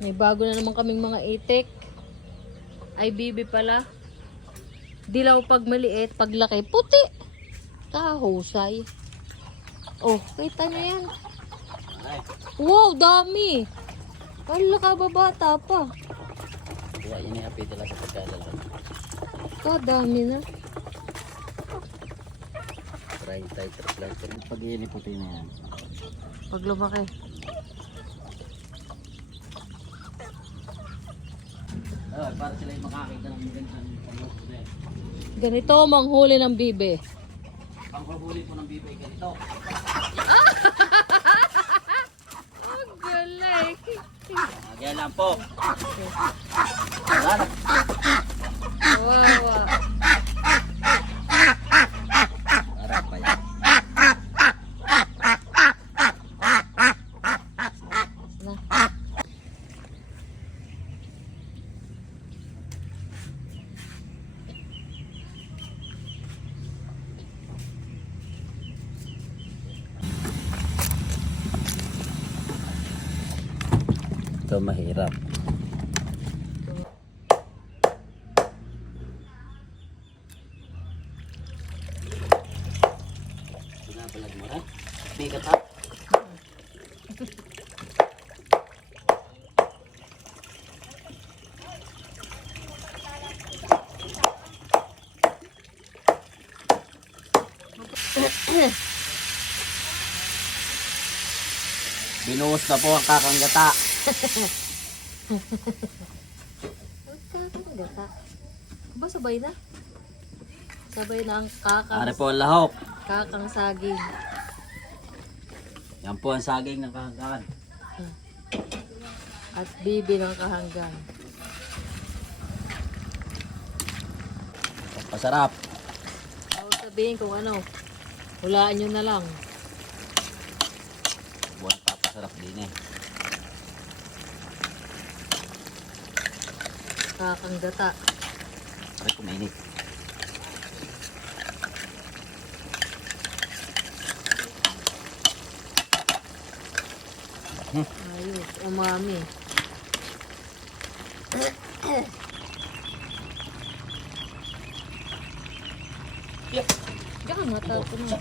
May bago na naman kaming mga itik. Ay, bibi pala. Dilaw pag maliit, pag laki, puti. Kahusay. Oh, kita nyo yan. Wow, dami. Wala ka babata pa. Kaya inihapi nila sa pagkadala. Dami na. Try lang. Pag-iini puti na yan. Pag lumaki. Para sila yung makakita ng magandang pag-huli. Ganito manghuli ng bibe. Ang paghuli po ng bibay ganito. Ang galing. Kaya lang po. Wala na. Wawa. Harap pa yan. Ito mahirap. Pinapalag mo rin. Bigat ha? Binuhos na po ang kakanggata. Gata. Ba sabay na? Sabay na ang kakang, Ari po ang lahok. kakang saging. Yan po ang saging ng kahanggan. At bibi ng kahanggan. Pasarap. Huwag sabihin kung ano. Hulaan nyo na lang. Buwan papasarap din eh. Kakang gata. Aray kumainit. Ayos. Umami. Diyan, matapon na.